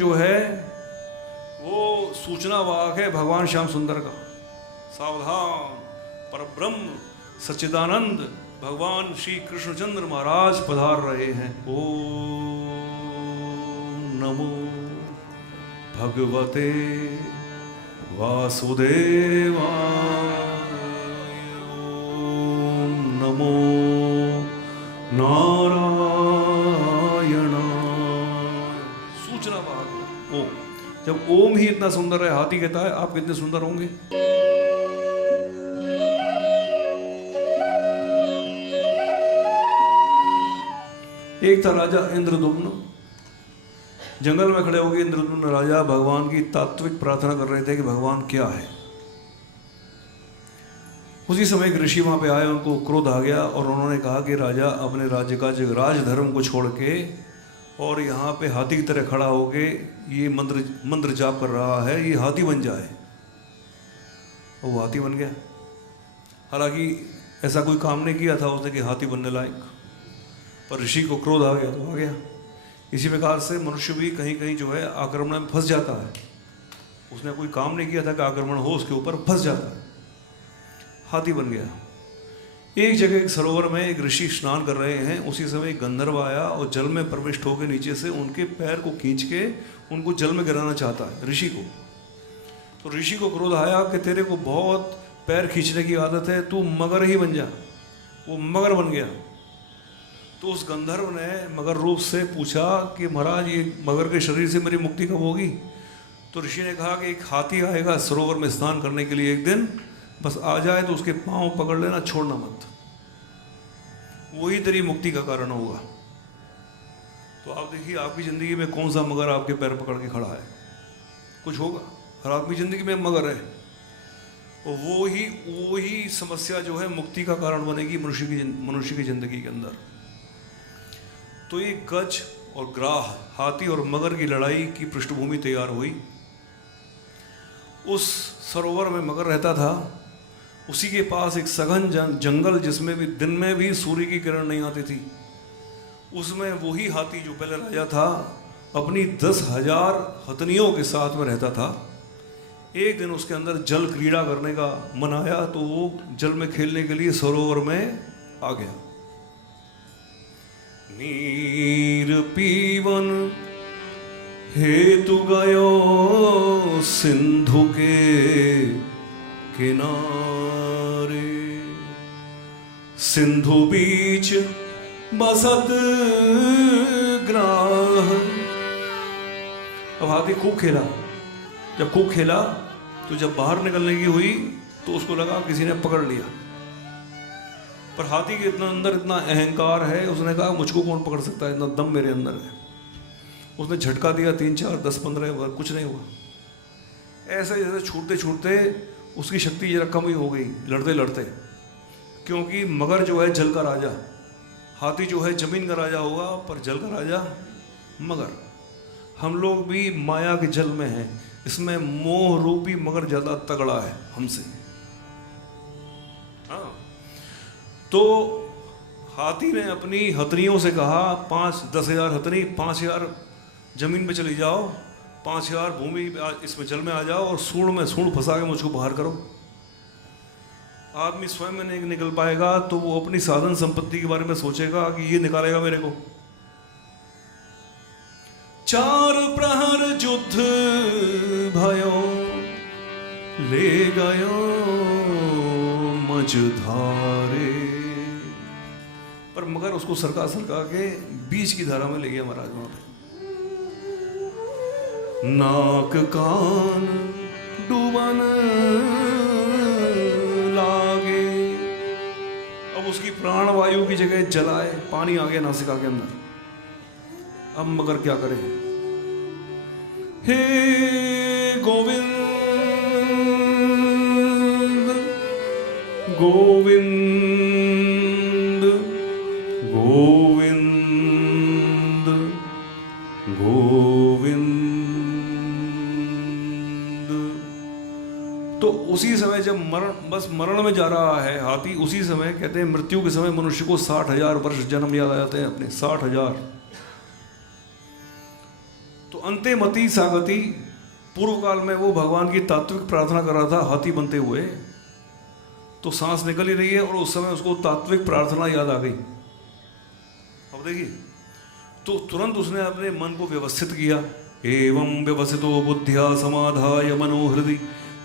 जो है वो सूचना वाहक है भगवान श्याम सुंदर का। सावधान, परब्रह्म सच्चिदानंद भगवान श्री कृष्णचंद्र महाराज पधार रहे हैं। ओम नमो भगवते वासुदेवाय। ओम नमो नारायणाय। सूचना वाहक ओम। जब ओम ही इतना सुंदर है, हाथी कहता है आप कितने सुंदर होंगे। एक था राजा इंद्रदुम्न, जंगल में खड़े होकर इंद्रदुम्न राजा भगवान की तात्विक प्रार्थना कर रहे थे कि भगवान क्या है। उसी समय एक ऋषि वहां पे आए, उनको क्रोध आ गया और उन्होंने कहा कि राजा अपने राज्य का जो राजधर्म को छोड़ के और यहाँ पे हाथी की तरह खड़ा होके ये मंत्र जाप कर रहा है, ये हाथी बन जाए। और वो हाथी बन गया। हालांकि ऐसा कोई काम नहीं किया था उसने कि हाथी बनने लायक, पर ऋषि को क्रोध आ गया तो आ गया। इसी प्रकार से मनुष्य भी कहीं कहीं जो है आक्रमण में फंस जाता है। उसने कोई काम नहीं किया था कि आक्रमण हो, उसके ऊपर फंस जाता है, हाथी बन गया। एक जगह एक सरोवर में एक ऋषि स्नान कर रहे हैं, उसी समय एक गंधर्व आया और जल में प्रविष्ट होकर नीचे से उनके पैर को खींच के उनको जल में गिराना चाहता है ऋषि को। तो ऋषि को क्रोध आया कि तेरे को बहुत पैर खींचने की आदत है, तू मगर ही बन जा। वो मगर बन गया। तो उस गंधर्व ने मगर रूप से पूछा कि महाराज ये मगर के शरीर से मेरी मुक्ति कब होगी। तो ऋषि ने कहा कि एक हाथी आएगा सरोवर में स्नान करने के लिए एक दिन, बस आ जाए तो उसके पांव पकड़ लेना, छोड़ना मत, वही तेरी मुक्ति का कारण होगा। तो आप देखिए आपकी ज़िंदगी में कौन सा मगर आपके पैर पकड़ के खड़ा है, कुछ होगा। हर आपकी ज़िंदगी में मगर है, और वो ही समस्या जो है मुक्ति का कारण बनेगी मनुष्य की ज़िंदगी के अंदर। तो ये गज और ग्राह, हाथी और मगर की लड़ाई की पृष्ठभूमि तैयार हुई। उस सरोवर में मगर रहता था, उसी के पास एक सघन जंगल जिसमें भी दिन में भी सूर्य की किरण नहीं आती थी, उसमें वही हाथी जो पहले राजा था अपनी 10,000 हथनियों के साथ में रहता था। एक दिन उसके अंदर जल क्रीड़ा करने का मन आया तो वो जल में खेलने के लिए सरोवर में आ गया। नीर पीवन हेतु गयो सिंधु के किनारे, सिंधु बीच बसत ग्राह। अब हाथी खूब खेला। जब खूब खेला तो जब बाहर निकलने की हुई तो उसको लगा किसी ने पकड़ लिया। पर हाथी के अंदर इतना अहंकार है, उसने कहा मुझको कौन पकड़ सकता है, इतना दम मेरे अंदर है। उसने झटका दिया 3, 4, 10, 15 बार, कुछ नहीं हुआ। ऐसे जैसे छूटते छूटते उसकी शक्ति जरा कम ही हो गई लड़ते लड़ते, क्योंकि मगर जो है जल का राजा, हाथी जो है जमीन का राजा होगा, पर जल का राजा मगर। हम लोग भी माया के जल में हैं, इसमें मोह रूपी मगर ज्यादा तगड़ा है हमसे। हाँ, तो हाथी ने अपनी हथनियों से कहा 10,000 हथनी, 5,000 जमीन पे चली जाओ, 5,000 भूमि इसमें जल में आ जाओ और सूंड में सूंड फंसा के मुझको बाहर करो। आदमी स्वयं में नहीं निकल पाएगा तो वो अपनी साधन संपत्ति के बारे में सोचेगा कि ये निकालेगा मेरे को। 4 प्रहर युद्ध भयो ले गयो मझधारे। पर मगर उसको सरका के बीच की धारा में ले गया महाराज। वहां पे नाक कान डूबन लागे। अब उसकी प्राण वायु की जगह जलाए, पानी आ गया नासिका के अंदर। अब मगर क्या करे, हे गोविंद गोविंद गोविंद गोविंद। तो उसी समय जब मरण में जा रहा है हाथी, उसी समय कहते हैं मृत्यु के समय मनुष्य को 60,000 वर्ष जन्म याद आ जाते हैं अपने, 60,000। तो अंत अंते मति सागति, पूर्व काल में वो भगवान की तात्विक प्रार्थना कर रहा था हाथी बनते हुए, तो सांस निकल ही रही है और उस समय उसको तात्विक प्रार्थना याद आ गई। अब देखिए, तो तुरंत उसने अपने मन को व्यवस्थित किया। एवं व्यवस्थितो बुद्धिया समाधाय मनोहृदि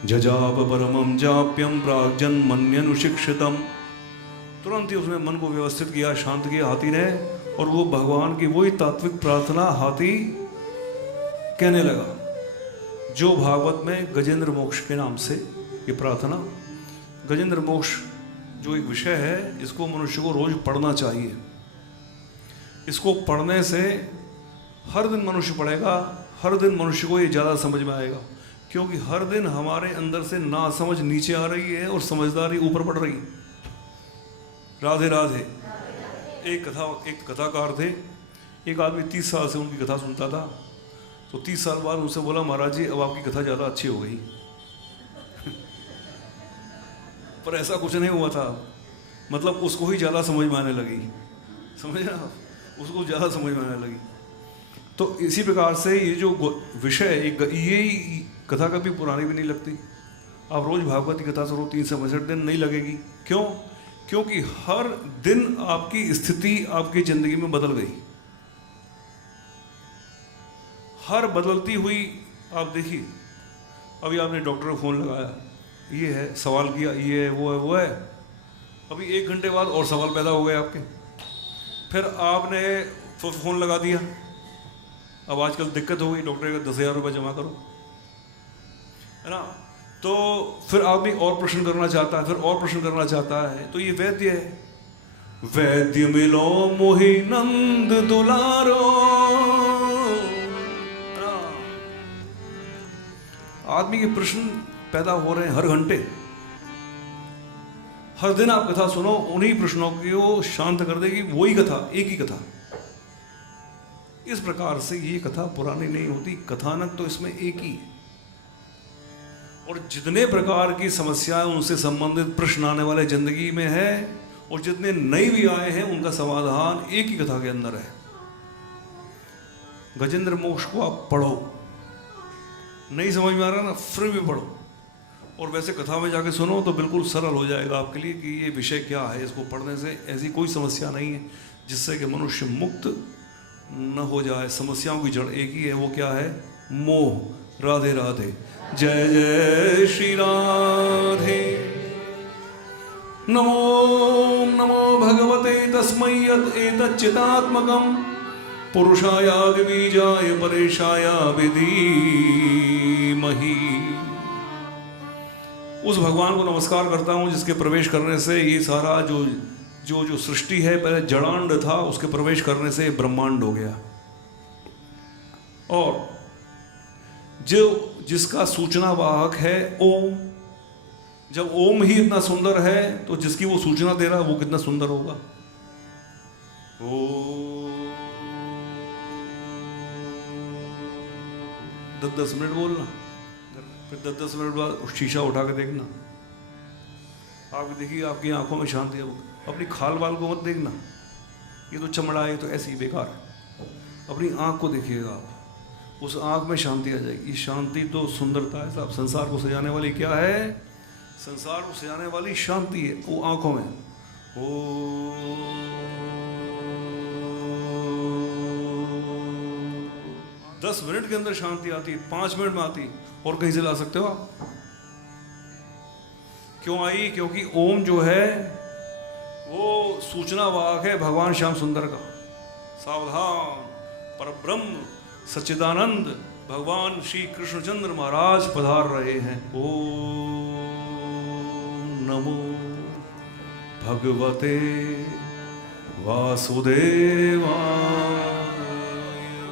जजाप परमं जाप्यम प्राग्जन्मन्यनुशिक्षितम। तुरंत ही उसने मन को व्यवस्थित किया, शांत किया हाथी ने, और वो भगवान की वही तात्विक प्रार्थना हाथी कहने लगा, जो भागवत में गजेंद्र मोक्ष के नाम से ये प्रार्थना। गजेंद्र मोक्ष जो एक विषय है, इसको मनुष्य को रोज पढ़ना चाहिए। इसको पढ़ने से हर दिन मनुष्य पढ़ेगा, हर दिन मनुष्य को ये ज़्यादा समझ में आएगा, क्योंकि हर दिन हमारे अंदर से नासमझ नीचे आ रही है और समझदारी ऊपर बढ़ रही है। राधे राधे। एक कथाकार थे, एक आदमी 30 साल से उनकी कथा सुनता था, तो 30 साल बाद उनसे बोला, महाराज जी अब आपकी कथा ज़्यादा अच्छी हो गई। पर ऐसा कुछ नहीं हुआ था, मतलब उसको ही ज़्यादा समझ में आने लगी, समझे ना, उसको ज़्यादा समझ में आने लगी। तो इसी प्रकार से ये जो विषय, ये कथा कभी पुरानी भी नहीं लगती। आप रोज़ भागवत की कथा सुनो, 365 दिन नहीं लगेगी। क्यों? क्योंकि हर दिन आपकी स्थिति आपकी ज़िंदगी में बदल गई। हर बदलती हुई, आप देखिए, अभी आपने डॉक्टर को फ़ोन लगाया, ये है, सवाल किया, ये है, वो है, अभी 1 घंटे बाद और सवाल पैदा हो गए आपके, फिर आपने फ़ोन लगा दिया, अब आजकल दिक्कत हो गई, डॉक्टर का 10,000 रुपये जमा करो, है ना। तो फिर आदमी और प्रश्न करना चाहता है, फिर और प्रश्न करना चाहता है। तो ये वैद्य है, वैद्य मिलो मोहि नंद दुलारो। आदमी के प्रश्न पैदा हो रहे हैं हर घंटे, हर दिन आप कथा सुनो, उन्हीं प्रश्नों को शांत कर देगी वही कथा, एक ही कथा। इस प्रकार से ये कथा पुरानी नहीं होती, कथानक तो इसमें एक ही है। और जितने प्रकार की समस्याएं उनसे संबंधित प्रश्न आने वाले जिंदगी में है, और जितने नए भी आए हैं, उनका समाधान एक ही कथा के अंदर है। गजेंद्र मोक्ष को आप पढ़ो, नहीं समझ में आ रहा ना, फिर भी पढ़ो, और वैसे कथा में जाके सुनो तो बिल्कुल सरल हो जाएगा आपके लिए कि ये विषय क्या है। इसको पढ़ने से ऐसी कोई समस्या नहीं है जिससे कि मनुष्य मुक्त न हो जाए। समस्याओं की जड़ एक ही है, वो क्या है? मोह। राधे राधे। जय जय श्री राधे। नमो नमो भगवते तस्मै यत् एतच्चिदात्मकं पुरुषायादि बीजाय परेशाय विधीमहि। उस भगवान को नमस्कार करता हूँ जिसके प्रवेश करने से ये सारा जो सृष्टि है, पहले जड़ांड था, उसके प्रवेश करने से ब्रह्मांड हो गया। और जिसका सूचना वाहक है ओम, जब ओम ही इतना सुंदर है तो जिसकी वो सूचना दे रहा है वो कितना सुंदर होगा। ओ 10-10 मिनट बोलना, फिर 10-10 मिनट बाद शीशा उठा के देखना, आप देखिए आपकी आंखों में शांति है। अपनी खाल वाल को मत देखना, ये तो चमड़ा है, ये तो ऐसी बेकार है। अपनी आंख को देखिएगा आप, उस आंख में शांति आ जाएगी। ये शांति तो सुंदरता है साहब। संसार को सजाने वाली क्या है? संसार को सजाने वाली शांति है, वो आंखों में। ओ 10 मिनट के अंदर शांति आती है, 5 मिनट में आती, और कहीं से ला सकते हो आप? क्यों आई? क्योंकि ओम जो है वो सूचना वाहक है भगवान श्याम सुंदर का। सावधान, परब्रह्म सच्चिदानंद भगवान श्री कृष्णचंद्र महाराज पधार रहे हैं। ओम नमो भगवते वासुदेवाय।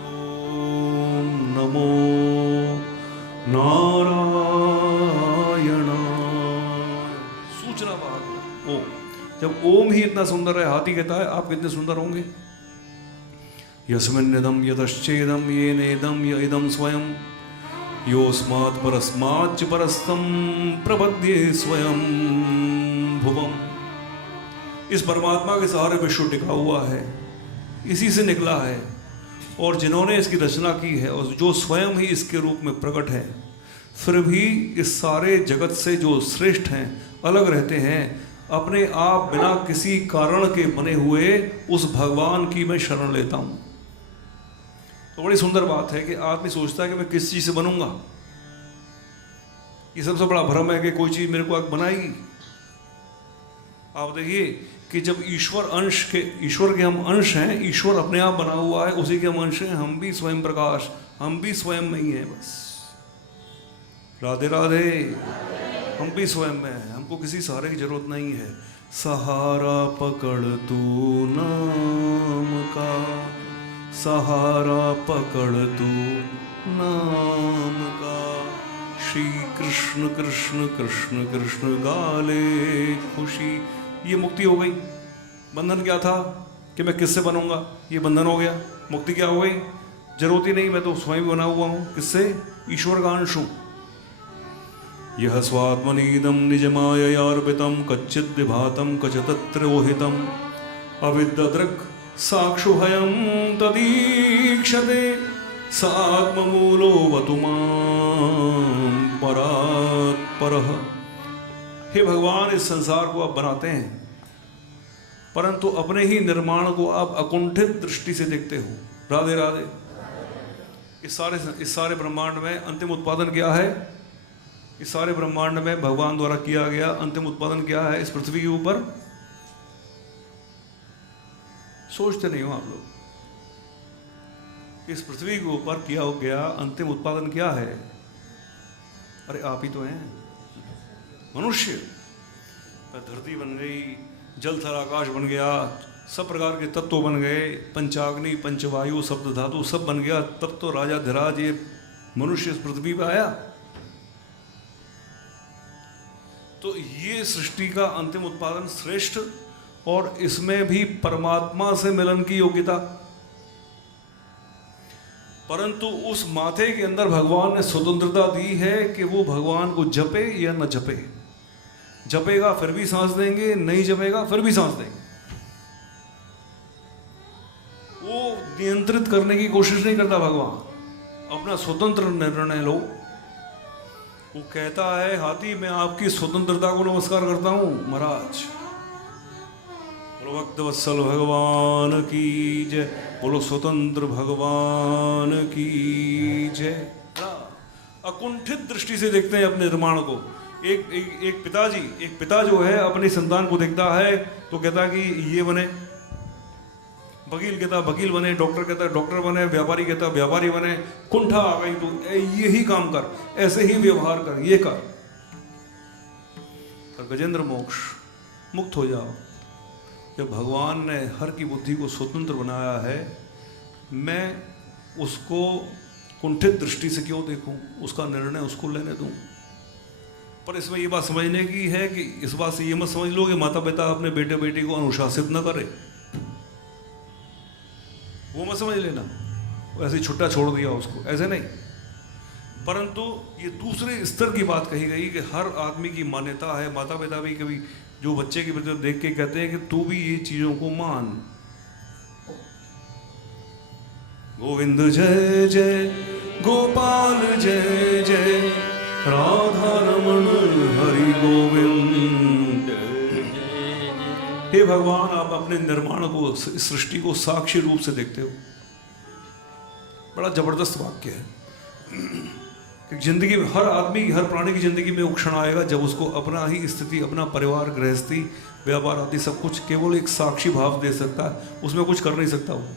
ओम नमो नारायणाय। सूचना वाहक ओम। जब ओम ही इतना सुंदर है, हाथी कहता है आप कितने सुंदर होंगे। यस्मिन्निदं यतश्चेदं येनेदं य इदं स्वयं योऽस्मात् परस्माच्च परस्तं प्रपद्ये स्वयं भुवम्। इस परमात्मा के सहारे विश्व टिका हुआ है, इसी से निकला है। और जिन्होंने इसकी रचना की है और जो स्वयं ही इसके रूप में प्रकट है, फिर भी इस सारे जगत से जो श्रेष्ठ हैं, अलग रहते हैं, अपने आप बिना किसी कारण के बने हुए उस भगवान की मैं शरण लेता हूँ। तो बड़ी सुंदर बात है कि आदमी सोचता है कि मैं किस चीज़ से बनूंगा। ये सबसे बड़ा भ्रम है कि कोई चीज़ मेरे को बनाएगी। आप देखिए कि जब ईश्वर के हम अंश हैं, ईश्वर अपने आप बना हुआ है, उसी के हम अंश हैं, हम भी स्वयं प्रकाश, हम भी स्वयं में ही हैं। बस राधे राधे, हम भी स्वयं में हैं, हमको किसी सहारे की जरूरत नहीं है। सहारा पकड़ तू नाम का, सहारा पकड़ तू नाम का, श्री कृष्ण कृष्ण कृष्ण कृष्ण गाले खुशी। ये मुक्ति हो गई। बंधन क्या था कि मैं किससे बनूंगा, ये बंधन हो गया। मुक्ति क्या हो गई, जरूरत ही नहीं, मैं तो स्वयं बना हुआ हूँ। किससे? ईश्वर का अंश हूँ। यह स्वात्मनीदम निजमाययार्पितम कच्चिद विभातम कच तत्र ओहितम अविद्यदृक् साक्षुभयं तदीक्षते सात्ममूलो वतु मां परात् परः। हे भगवान, इस संसार को आप बनाते हैं, परंतु अपने ही निर्माण को आप अकुंठित दृष्टि से देखते हो। राधे राधे। इस सारे ब्रह्मांड में अंतिम उत्पादन क्या है? इस सारे ब्रह्मांड में भगवान द्वारा किया गया अंतिम उत्पादन क्या है? इस पृथ्वी के ऊपर सोचते नहीं हो आप लोग। इस पृथ्वी के ऊपर किया गया अंतिम उत्पादन क्या है? अरे आप ही तो हैं मनुष्य। धरती बन गई, जल थल आकाश बन गया, सब प्रकार के तत्व बन गए, पंचाग्नि पंचवायु सप्त धातु सब बन गया, तब तो राजा धीराज ये मनुष्य इस पृथ्वी पर आया। तो ये सृष्टि का अंतिम उत्पादन श्रेष्ठ, और इसमें भी परमात्मा से मिलन की योग्यता। परंतु उस माथे के अंदर भगवान ने स्वतंत्रता दी है कि वो भगवान को जपे या न जपे। जपेगा फिर भी सांस देंगे, नहीं जपेगा फिर भी सांस देंगे। वो नियंत्रित करने की कोशिश नहीं करता भगवान, अपना स्वतंत्र निर्णय लो। वो कहता है, हाथी मैं आपकी स्वतंत्रता को नमस्कार करता हूं महाराज। बोलो भक्तवत्सल भगवान की जय, बोलो स्वतंत्र भगवान की जय। अकुंठित दृष्टि से देखते हैं अपने निर्माण को। एक पिता जो है अपनी संतान को देखता है तो कहता है कि ये बने, वकील कहता वकील बने, डॉक्टर कहता डॉक्टर बने, व्यापारी कहता व्यापारी बने। कुंठा आ गई तो यही काम कर, ऐसे ही व्यवहार कर, ये कर। गजेंद्र मोक्ष, मुक्त हो जाओ। जब भगवान ने हर की बुद्धि को स्वतंत्र बनाया है, मैं उसको कुंठित दृष्टि से क्यों देखूं? उसका निर्णय उसको लेने दूं। पर इसमें ये बात समझने की है कि इस बात से ये मत समझ लो कि माता पिता अपने बेटे बेटी को अनुशासित न करे, वो मत समझ लेना ऐसे ही छुट्टा छोड़ दिया उसको, ऐसे नहीं। परंतु ये दूसरे स्तर की बात कही गई कि हर आदमी की मान्यता है। माता पिता भी कभी जो बच्चे की प्रति देख के कहते हैं कि तू भी ये चीजों को मान। गोविंद जय जय, गोपाल जय जय, राधा रमण हरि गोविंद। हे भगवान, आप अपने निर्माण को, सृष्टि को साक्षी रूप से देखते हो। बड़ा जबरदस्त वाक्य है कि जिंदगी में हर आदमी, हर प्राणी की जिंदगी में वो क्षण आएगा जब उसको अपना ही स्थिति, अपना परिवार, गृहस्थी, व्यापार आदि सब कुछ केवल एक साक्षी भाव दे सकता है, उसमें कुछ कर नहीं सकता वो।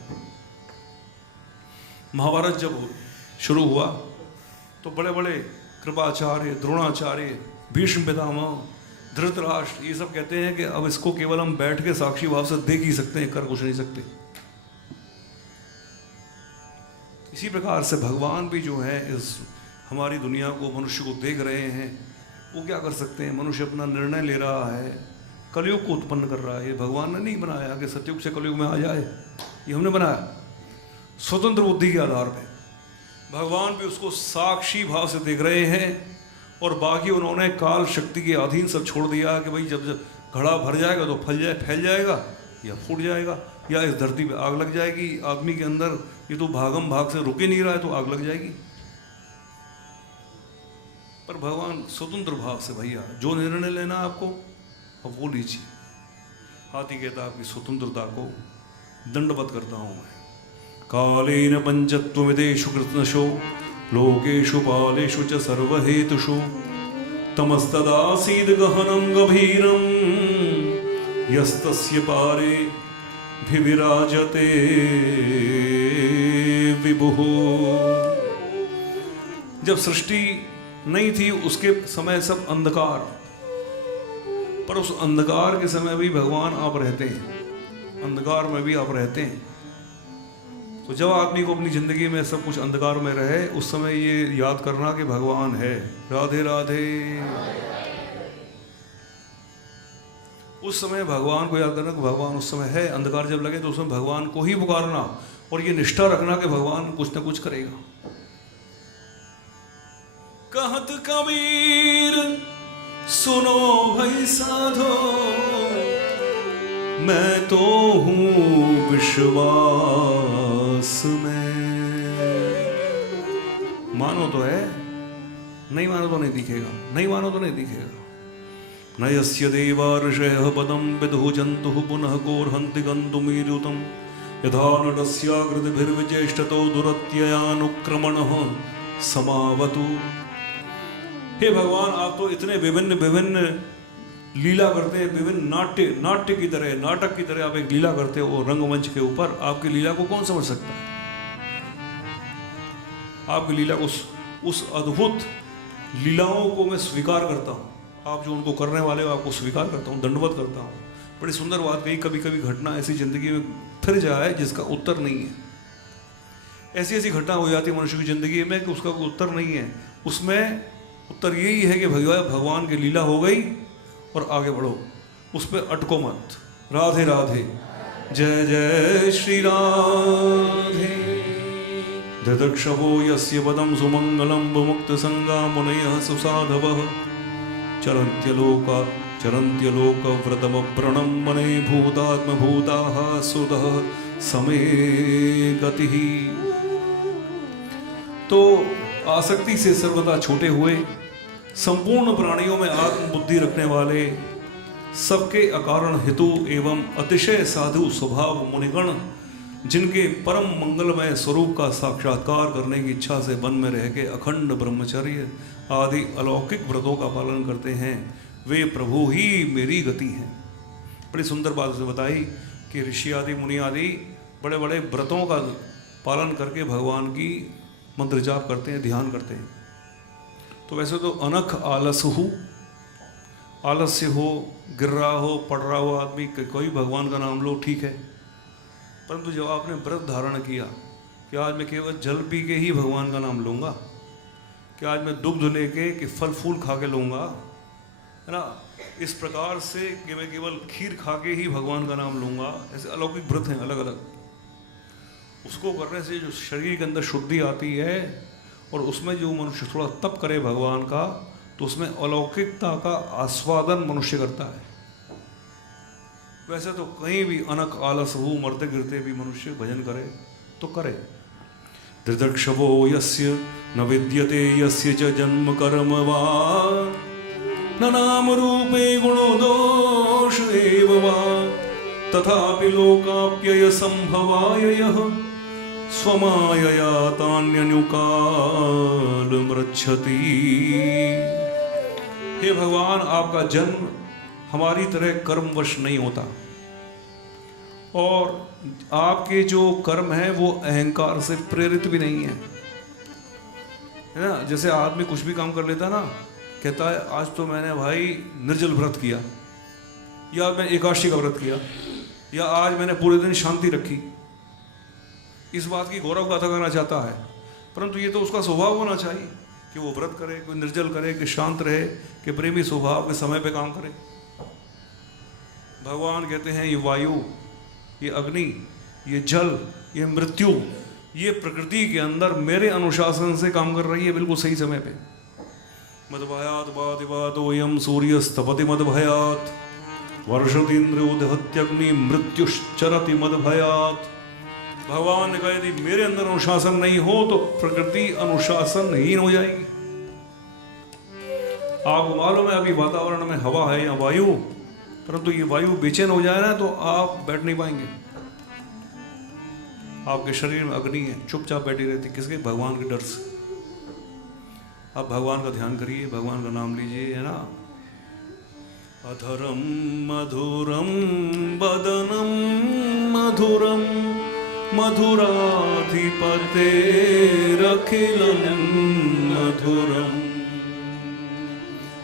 महाभारत जब शुरू हुआ तो बड़े बड़े कृपाचार्य, द्रोणाचार्य, भीष्म पितामह, धृतराष्ट्र, ये सब कहते हैं कि अब इसको केवल हम बैठ के साक्षी भाव से देख ही सकते हैं, कर कुछ नहीं सकते। इसी प्रकार से भगवान भी जो है इस हमारी दुनिया को, मनुष्य को देख रहे हैं। वो क्या कर सकते हैं? मनुष्य अपना निर्णय ले रहा है, कलयुग को उत्पन्न कर रहा है। ये भगवान ने नहीं बनाया कि सतयुग से कलयुग में आ जाए, ये हमने बनाया स्वतंत्र बुद्धि के आधार पर। भगवान भी उसको साक्षी भाव से देख रहे हैं, और बाकी उन्होंने काल शक्ति के अधीन सब छोड़ दिया कि भाई जब घड़ा भर जाएगा तो फैल जाएगा या फूट जाएगा। या इस धरती पे आग लग जाएगी आदमी के अंदर, ये तो भागम भाग से रुक ही नहीं रहा है तो आग लग जाएगी। पर भगवान स्वतंत्र भाव से, भैया जो निर्णय लेना आपको अब वो लीजिए। हाथी कहता आपकी स्वतंत्रता को दंडवत करता हूं मैं। कालेन पंचत्वमिदेषु कृत्स्नशो लोकेषु पालेषु च सर्वहेतुषु तमस्तदासीद् गहनं गभीरं यस्तस्य पारे विराजते विभुः। जब सृष्टि नहीं थी उसके समय सब अंधकार, पर उस अंधकार के समय भी भगवान आप रहते हैं, अंधकार में भी आप रहते हैं। तो जब आदमी को अपनी जिंदगी में सब कुछ अंधकार में रहे उस समय ये याद करना कि भगवान है। राधे राधे। उस समय भगवान को याद करना कि भगवान उस समय है। अंधकार जब लगे तो उसमें भगवान को ही पुकारना और ये निष्ठा रखना कि भगवान कुछ ना कुछ करेगा। कहत कबीर सुनो भाई साधो, मैं तो हूं विश्वास में। मानो तो है, नहीं मानो तो नहीं दिखेगा, नहीं मानो तो नहीं दिखेगा। न यस्य देवा ऋषयः पदं विदुः जन्तुः पुनः कोर्हन्ति गन्तुमीरुतं यथा नटस्याकृतिभिर्विचेष्टतो दुरत्ययानुक्रमणः समावतु। हे भगवान, आप तो इतने विभिन्न विभिन्न लीला करते हैं, विभिन्न नाट्य की तरह, नाटक की तरह आप एक लीला करते हो रंगमंच के ऊपर। आपकी लीला को कौन समझ सकता है? आपकी लीला को, उस अद्भुत लीलाओं को मैं स्वीकार करता हूँ। आप जो उनको करने वाले हो आपको स्वीकार करता हूँ, दंडवत करता हूँ। बड़ी सुंदर बात कही, कभी कभी घटना ऐसी जिंदगी में फिर जाए जिसका उत्तर नहीं है। ऐसी ऐसी घटना हो जाती है मनुष्य की जिंदगी में कि उसका कोई उत्तर नहीं है। उसमें उत्तर यही है कि भगवान की लीला हो गई और आगे बढ़ो, उस पर अटको मत। राधे राधे। जय जय श्री राधे। ददक्षवो यस्य पदं सुमंगलं विमुक्त संगा मुनयः सुसाधवः चरन्त्यलोक व्रतमप्रणं मने भूतात्मभूताः सुदः समे गतिः। तो आसक्ति से सर्वदा छूटे हुए, संपूर्ण प्राणियों में आत्म बुद्धि रखने वाले, सबके अकारण हितु एवं अतिशय साधु स्वभाव मुनिगण, जिनके परम मंगलमय स्वरूप का साक्षात्कार करने की इच्छा से वन में रह के अखंड ब्रह्मचर्य आदि अलौकिक व्रतों का पालन करते हैं, वे प्रभु ही मेरी गति हैं। बड़ी सुंदर बात उसे बताई कि ऋषि आदि मुनि आदि बड़े बड़े व्रतों का पालन करके भगवान की मंत्र जाप करते हैं, ध्यान करते हैं। तो वैसे तो अनख आलस्य हो, गिर रहा हो, पढ़ रहा हो आदमी, कोई भगवान का नाम लो, ठीक है। परंतु जब आपने व्रत धारण किया कि आज मैं केवल जल पी के ही भगवान का नाम लूँगा, कि आज मैं दुग्ध लेके कि फल फूल खा के लूँगा, है ना, इस प्रकार से कि मैं केवल खीर खा के ही भगवान का नाम लूँगा, ऐसे अलौकिक व्रत हैं अलग अलग। उसको करने से जो शरीर के अंदर शुद्धि आती है और उसमें जो मनुष्य थोड़ा तप करे भगवान का, तो उसमें अलौकिकता का आस्वादन मनुष्य करता है। वैसे तो कहीं भी अनक आलस हो, मरते गिरते भी मनुष्य भजन करे तो करे। दृदक्षवो यस्य न विद्यते यस्य च जन्म कर्म वा न नाम रूपे गुणो दोष एव वा तथापि लोकाप्यय संभवाय यः स्वमायया तान्यनुकाल मृच्छति। हे भगवान, आपका जन्म हमारी तरह कर्मवश नहीं होता और आपके जो कर्म हैं वो अहंकार से प्रेरित भी नहीं है, है ना। जैसे आदमी कुछ भी काम कर लेता ना, कहता है आज तो मैंने भाई निर्जल व्रत किया, या मैं एकादशी का व्रत किया, या आज मैंने पूरे दिन शांति रखी। इस बात की गौरव गाथा करना चाहता है, परंतु ये तो उसका स्वभाव होना चाहिए कि वो व्रत करे, कोई निर्जल करे, कि शांत रहे, कि प्रेमी स्वभाव के समय पे काम करे। भगवान कहते हैं ये वायु, ये अग्नि, ये जल, ये मृत्यु, ये प्रकृति के अंदर मेरे अनुशासन से काम कर रही है बिल्कुल सही समय पे। मद भयात बादिवादोयम सूर्यस्तपति मद भयात वर्षतीन्द्रोदहत्यग्नि मृत्युश्चरति मदभयात्। भगवान ने कहा यदि मेरे अंदर अनुशासन नहीं हो तो प्रकृति अनुशासनहीन हो जाएगी। आपको मालूम है अभी वातावरण में हवा है या वायु, परंतु ये वायु बेचैन हो जाए ना तो आप बैठ नहीं पाएंगे। आपके शरीर में अग्नि है, चुपचाप बैठी रहती, किसके? भगवान के डर से। आप भगवान का ध्यान करिए, भगवान का नाम लीजिए, है ना। अधरम मधुरम बदनम मधुरम मधुराधिपतेरखिलं मधुरम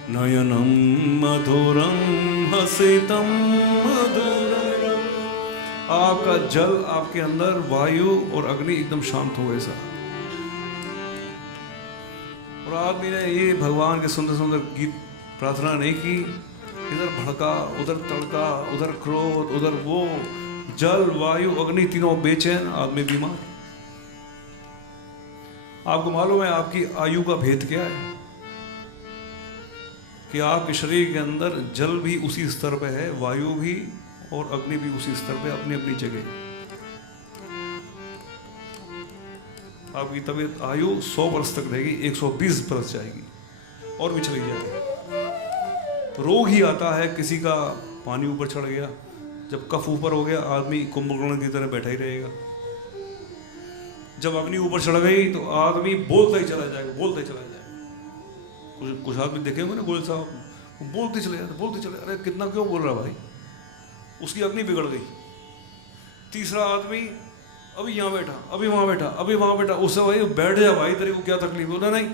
नयनं मधुरं हसितं मधुरम। आपका जल, आपके अंदर वायु और अग्नि एकदम शांत हो ऐसा। और आदमी ने ये भगवान के सुंदर सुंदर गीत प्रार्थना नहीं की, इधर भड़का, उधर तड़का, उधर क्रोध, उधर वो, जल वायु अग्नि तीनों बेचैन, आदमी बीमार। आपको मालूम है आपकी आयु का भेद क्या है? कि आपके शरीर के अंदर जल भी उसी स्तर पे है, वायु भी और अग्नि भी उसी स्तर पे, अपनी अपनी जगह। आपकी तबीयत आयु 100 वर्ष तक रहेगी, 120 वर्ष जाएगी और भी चली जाएगी। रोग ही आता है, किसी का पानी ऊपर चढ़ गया, जब कफ ऊपर हो गया आदमी कुंभकर्ण की तरह बैठा ही रहेगा। जब अग्नि ऊपर चढ़ गई तो आदमी बोलता ही चला जाएगा, बोलता ही चला जाएगा। कुछ आदमी देखे होंगे ना गोयल साहब, बोलते चले जाते, बोलते चले। अरे कितना क्यों बोल रहा भाई? उसकी अग्नि बिगड़ गई। तीसरा आदमी अभी यहाँ बैठा, अभी वहां बैठा, अभी वहां बैठा, उससे भाई बैठ जा भाई, तेरे को क्या तकलीफ? बोला नहीं,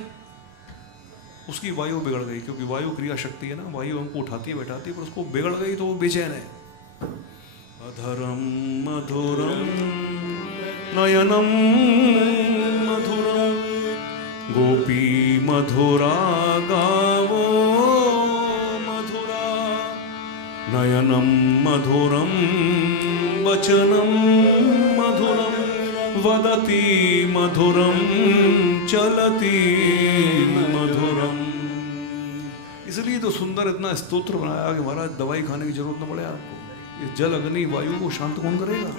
उसकी वायु बिगड़ गई। क्योंकि वायु क्रिया शक्ति है ना, वायु हमको उठाती है बैठाती है, पर उसको बिगड़ गई तो वो बेचैन है। अधरम मधुरम नयनम मधुरम गोपी मधुरा गावो मधुरा नयनम मधुरम वचनम मधुरम वदति मधुरम चलति मधुरम। इसलिए तो सुंदर इतना स्तोत्र बनाया कि महाराज दवाई खाने की जरूरत न पड़े आपको। ये जल अग्नि वायु को शांत कौन करेगा?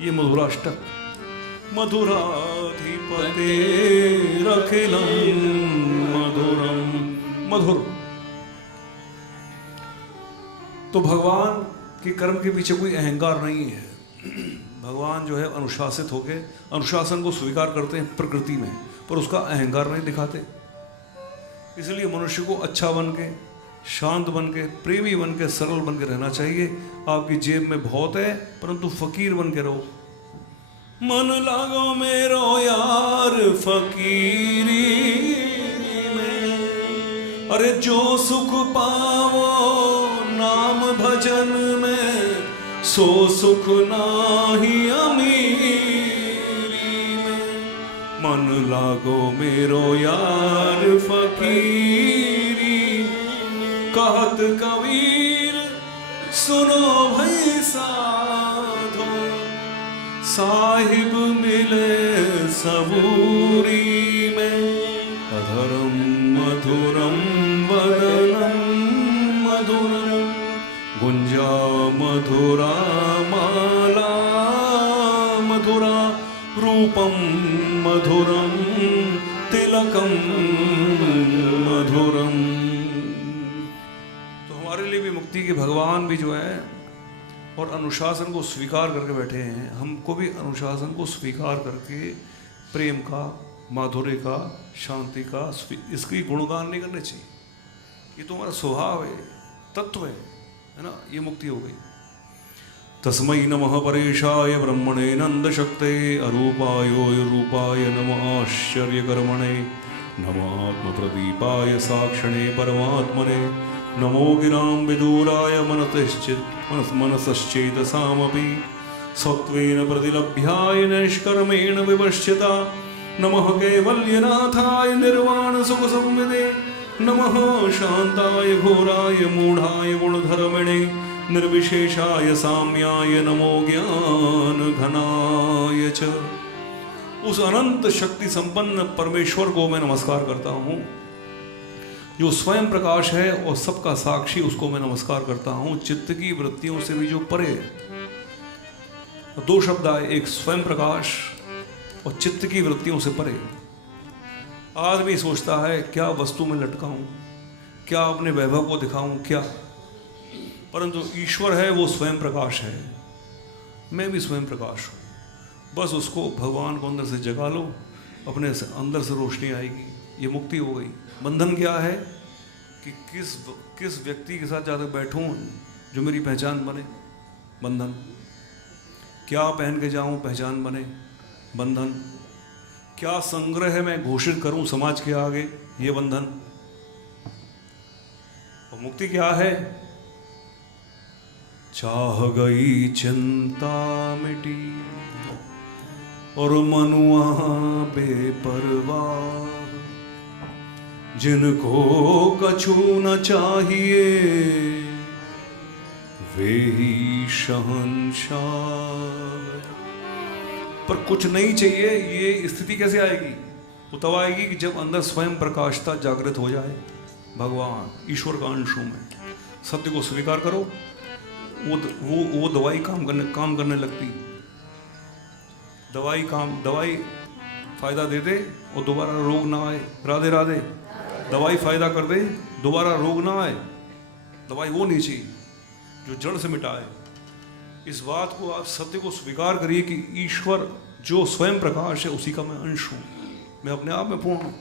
ये मधुराष्टक। मधुराधिपतेरखिलं मधुरम, मधुर। तो भगवान के कर्म के पीछे कोई अहंकार नहीं है। भगवान जो है अनुशासित होके अनुशासन को स्वीकार करते हैं प्रकृति में, पर उसका अहंकार नहीं दिखाते। इसलिए मनुष्य को अच्छा बन के, शांत बन के, प्रेमी बन के, सरल बन के रहना चाहिए। आपकी जेब में बहुत है परंतु फकीर बन के रहो। मन लागो मेरो यार फकीरी में, अरे जो सुख पावो नाम भजन में, सो सुख नाही अमीरी में। मन लागो मेरो यार फकीरी, कहत कबीर सुनो भई साधो, साहिब मिले सबूरी में। अधरम मधुरम वदनम मधुरम गुंजा मधुरा माला मधुरा रूपम मधुरम तिलकम मधुरम। तो हमारे लिए भी मुक्ति के भगवान भी जो है और अनुशासन को स्वीकार करके बैठे हैं। हमको भी अनुशासन को स्वीकार करके प्रेम का, माधुर्य का, शांति का, इसकी गुणगान नहीं करने चाहिए। ये तो हमारा स्वभाव है, तत्व है ना। ये मुक्ति हो गई। तस्मै नमः परेशाय ब्रह्मणे नंद शक्ते अरूपाय रूपाय नमः आश्चर्यकर्मणे नमः आत्मप्रदीपाय साक्षिणे परमात्मने नमो गिरां विदूराय मनसश्चेतसामपि सत्त्वेन प्रतिलभ्याय नैष्कर्मेण विपश्यता नमः कैवल्यनाथाय निर्वाणसुखसंविदे नमः शान्ताय घोराय मूढाय गुणधर्मिणे निर्विशेषाय साम्याय नमो ज्ञानघनाय च। उस अनंत शक्ति संपन्न परमेश्वर को मैं नमस्कार करता हूँ जो स्वयं प्रकाश है और सबका साक्षी, उसको मैं नमस्कार करता हूं, चित्त की वृत्तियों से भी जो परे है। दो शब्द आए, एक स्वयं प्रकाश और चित्त की वृत्तियों से परे। आदमी सोचता है क्या वस्तु में लटका हूं, क्या अपने वैभव को दिखाऊं, क्या, परंतु ईश्वर है वो स्वयं प्रकाश है। मैं भी स्वयं प्रकाश हूं, बस उसको भगवान को अंदर से जगा लो, अपने से अंदर से रोशनी आएगी, ये मुक्ति हो गई। बंधन क्या है कि किस व्यक्ति के साथ जाकर बैठूं जो मेरी पहचान बने, बंधन। क्या पहन के जाऊं, पहचान बने, बंधन। क्या संग्रह मैं घोषित करूं समाज के आगे, ये बंधन। और मुक्ति क्या है? चाह गई चिंता मिटी और मनुआ बेपरवाह, जिनको कछु न चाहिए वे ही शहंशाह। पर कुछ नहीं चाहिए, ये स्थिति कैसे आएगी? वो तब आएगी कि जब अंदर स्वयं प्रकाशता जागृत हो जाए, भगवान ईश्वर का अंश हूं मैं। सत्य को स्वीकार करो, वो दवाई काम करने लगती। दवाई फायदा दे दे और दोबारा रोग ना आए। राधे राधे। दवाई फायदा कर दे, दोबारा रोग ना आए। दवाई वो नहीं चाहिए जो जड़ से मिटाए। इस बात को आप सत्य को स्वीकार करिए कि ईश्वर जो स्वयं प्रकाश है उसी का मैं अंश हूँ। मैं अपने आप में पूर्ण हूँ।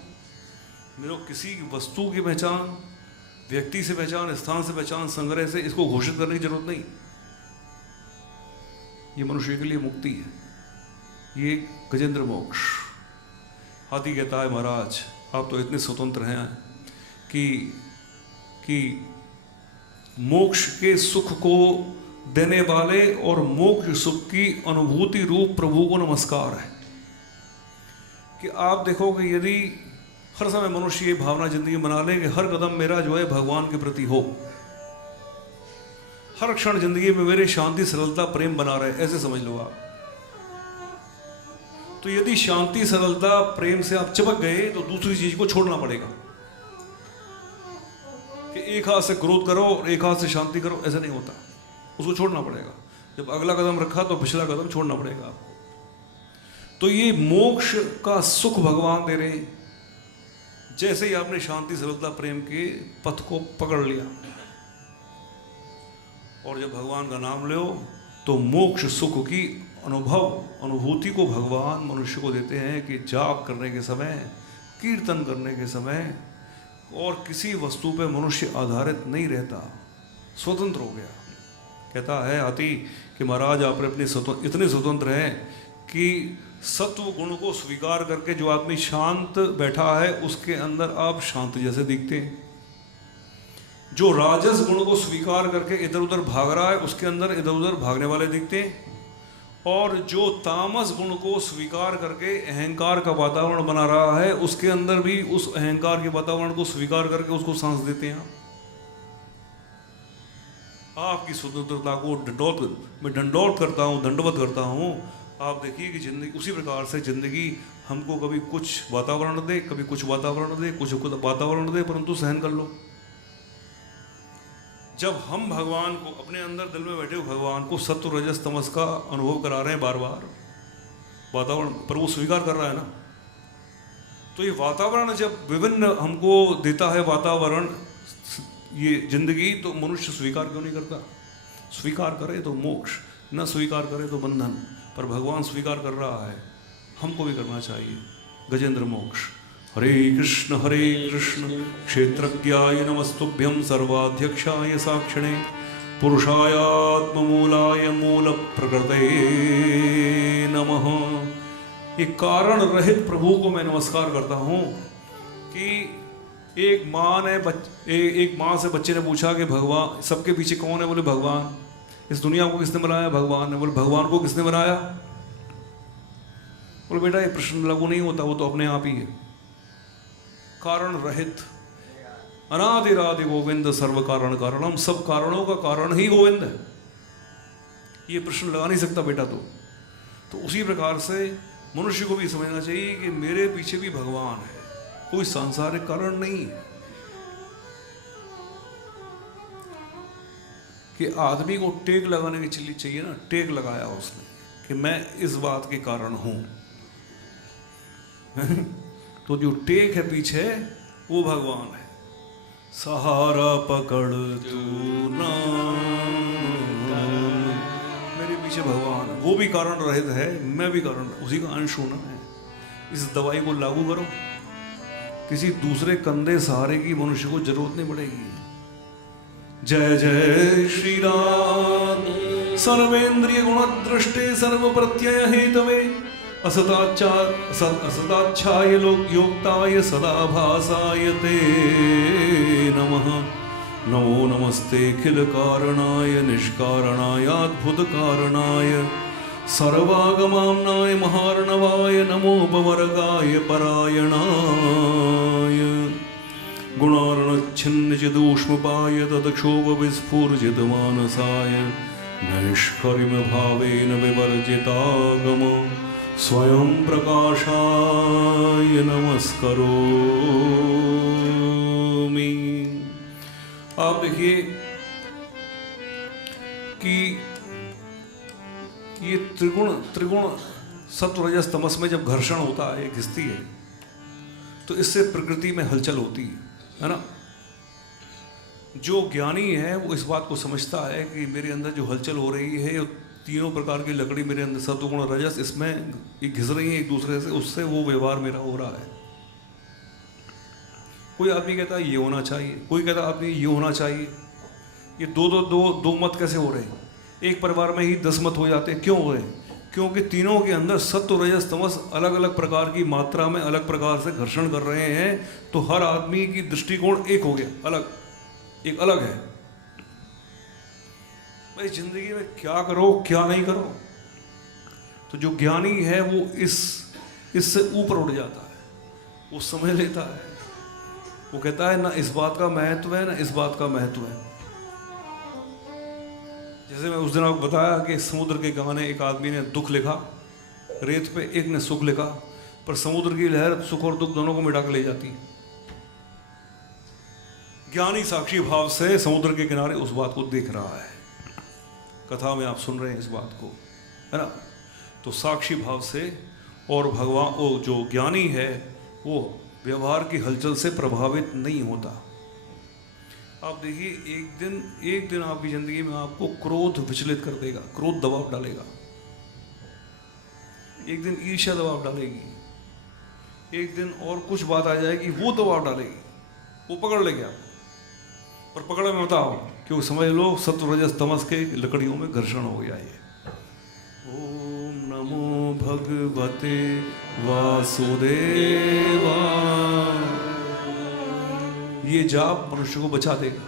मेरे को किसी वस्तु की पहचान, व्यक्ति से पहचान, स्थान से पहचान, संग्रह से इसको घोषित करने की जरूरत नहीं। ये मनुष्य के लिए मुक्ति है, ये गजेंद्र मोक्ष। हाथी कहता है महाराज आप तो इतने स्वतंत्र हैं कि मोक्ष के सुख को देने वाले और मोक्ष सुख की अनुभूति रूप प्रभु को नमस्कार है। कि आप देखोगे यदि हर समय मनुष्य ये भावना जिंदगी बना ले कि हर कदम मेरा जो है भगवान के प्रति हो, हर क्षण जिंदगी में मेरे शांति सरलता प्रेम बना रहे, ऐसे समझ लो आप। तो यदि शांति सरलता प्रेम से आप चिपक गए तो दूसरी चीज को छोड़ना पड़ेगा। कि एक हाथ से क्रोध करो और एक हाथ से शांति करो, ऐसा नहीं होता। उसको छोड़ना पड़ेगा। जब अगला कदम रखा तो पिछला कदम छोड़ना पड़ेगा आपको। तो ये मोक्ष का सुख भगवान दे रहे हैं। जैसे ही आपने शांति सरलता प्रेम के पथ को पकड़ लिया और जब भगवान का नाम लो तो मोक्ष सुख की अनुभूति को भगवान मनुष्य को देते हैं कि जाप करने के समय, कीर्तन करने के समय और किसी वस्तु पे मनुष्य आधारित नहीं रहता, स्वतंत्र हो गया। कहता है हाथी कि महाराज आप अपने इतने स्वतंत्र हैं कि सत्व गुण को स्वीकार करके जो आदमी शांत बैठा है उसके अंदर आप शांत जैसे दिखते हैं। जो राजस गुण को स्वीकार करके इधर उधर भाग रहा है उसके अंदर इधर उधर भागने वाले दिखते हैं। और जो तामस गुण को स्वीकार करके अहंकार का वातावरण बना रहा है उसके अंदर भी उस अहंकार के वातावरण को स्वीकार करके उसको सांस देते हैं। आपकी स्वतंत्रता को मैं दंडवत करता हूँ। आप देखिए कि जिंदगी उसी प्रकार से जिंदगी हमको कभी कुछ वातावरण दे, कभी कुछ वातावरण दे, कुछ वातावरण दे, परंतु सहन कर लो। जब हम भगवान को अपने अंदर दिल में बैठे हो भगवान को सत्व रजस तमस का अनुभव करा रहे हैं बार बार, वातावरण पर वो स्वीकार कर रहा है ना। तो ये वातावरण जब विभिन्न हमको देता है वातावरण ये जिंदगी, तो मनुष्य स्वीकार क्यों नहीं करता? स्वीकार करे तो मोक्ष, न स्वीकार करे तो बंधन। पर भगवान स्वीकार कर रहा है, हमको भी करना चाहिए गजेंद्र मोक्ष। हरे कृष्ण क्षेत्रज्ञाय नमस्तुभ्यं सर्वाध्यक्षाय साक्षिणे पुरुषायात्ममूलाय मूल प्रकृते नमः। ये कारण रहित प्रभु को मैं नमस्कार करता हूँ। कि एक माँ से बच्चे ने पूछा कि भगवान सबके पीछे कौन है? बोले भगवान। इस दुनिया को किसने बनाया? भगवान ने। बोले भगवान को किसने बनाया? बोले बेटा ये प्रश्न लागू नहीं होता, वो तो अपने आप ही है। कारण रहित अनादिरादि गोविंद सर्व कारण कारणम, सब कारणों का कारण ही गोविंद है। ये प्रश्न लगा नहीं सकता बेटा तो उसी प्रकार से मनुष्य को भी समझना चाहिए कि मेरे पीछे भी भगवान है, कोई सांसारिक कारण नहीं है। कि आदमी को टेक लगाने की चीज चाहिए ना, टेक लगाया उसने कि मैं इस बात के कारण हूं। तो जो टेक है पीछे वो भगवान है। सहारा पकड़ तू ना, मेरे पीछे भगवान है, वो भी कारण रहित है, मैं भी कारण, उसी का अंश हूं ना मैं। इस दवाई को लागू करो, किसी दूसरे कंधे सहारे की मनुष्य को जरूरत नहीं पड़ेगी। जय जय श्री राम। सर्वेंद्रिय गुणदृष्टे सर्व प्रत्यय हेतवे असदाच्छाय योक्ताय सदा भासाय ते नमः। नमो नमस्ते खिल कारणाय निष्कारणाय अद्भुत कारणाय सर्वागमाम्नाय महार्णवाय नमोपवर्गाय परायणाय गुणार्णच्छिन्नचिदूष्मपाय तत्क्षोभ विस्फुर्जित मानसाय नैष्कर्म भावेन विवर्जितागम स्वयं प्रकाशाय नमस्करोमि। आप देखिए कि ये त्रिगुण सत्व रजस तमस में जब घर्षण होता है, एक घिसती है, तो इससे प्रकृति में हलचल होती है ना। जो ज्ञानी है वो इस बात को समझता है कि मेरे अंदर जो हलचल हो रही है, तीनों प्रकार की लकड़ी मेरे अंदर सत्वगुण रजस इसमें ये घिस रही है एक दूसरे से, उससे वो व्यवहार मेरा हो रहा है। कोई आदमी कहता है ये होना चाहिए, कोई कहता है आदमी ये होना चाहिए। ये दो मत कैसे हो रहे हैं? एक परिवार में ही 10 मत हो जाते हैं। क्यों हो रहे हैं? क्योंकि तीनों के अंदर सत्व रजस तमस अलग अलग प्रकार की मात्रा में अलग प्रकार से घर्षण कर रहे हैं। तो हर आदमी की दृष्टिकोण एक हो गया, एक अलग है। भाई जिंदगी में क्या करो क्या नहीं करो, तो जो ज्ञानी है वो इससे ऊपर उठ जाता है, वो समझ लेता है। वो कहता है ना इस बात का महत्व है ना इस बात का महत्व है। जैसे मैं उस दिन आपको बताया कि समुद्र के गाने एक आदमी ने दुख लिखा रेत पे, एक ने सुख लिखा, पर समुद्र की लहर सुख और दुख दोनों को मिटा के ले जाती है। ज्ञानी साक्षी भाव से समुद्र के किनारे उस बात को देख रहा है। कथा में आप सुन रहे हैं इस बात को, है ना। तो साक्षी भाव से, और भगवान वो जो ज्ञानी है वो व्यवहार की हलचल से प्रभावित नहीं होता। आप देखिए एक दिन आपकी जिंदगी में आपको क्रोध विचलित कर देगा, क्रोध दबाव डालेगा। एक दिन ईर्ष्या दबाव डालेगी, एक दिन और कुछ बात आ जाएगी वो दबाव डालेगी, वो पकड़ लेगी आप। पर पकड़ में बताओ क्यों, समझ लो सत्व रजस तमस के लकड़ियों में घर्षण हो गया ये। ओम नमो भगवते वासुदेवा। ये जाप मनुष्य को बचा देगा।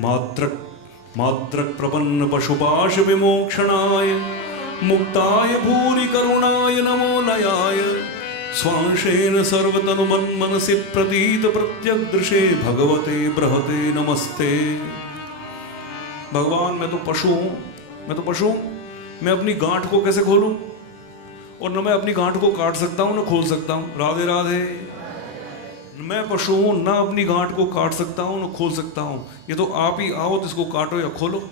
मात्रक प्रपन्न पशुपाश विमोक्षणाय मुक्ताय भूरि करुणाय नमो नयाय स्वांशेन सर्वतनु मनसि प्रतीत प्रत्यग्दृशे भगवते बृहते नमस्ते। भगवान मैं तो पशु हूं, मैं अपनी गांठ को कैसे खोलूं, और न मैं अपनी गांठ को काट सकता हूं न खोल सकता हूं। राधे राधे। मैं पशु हूं, ना अपनी गांठ को काट सकता हूं न खोल सकता हूं। ये तो आप ही आओ तो इसको काटो या खोलो।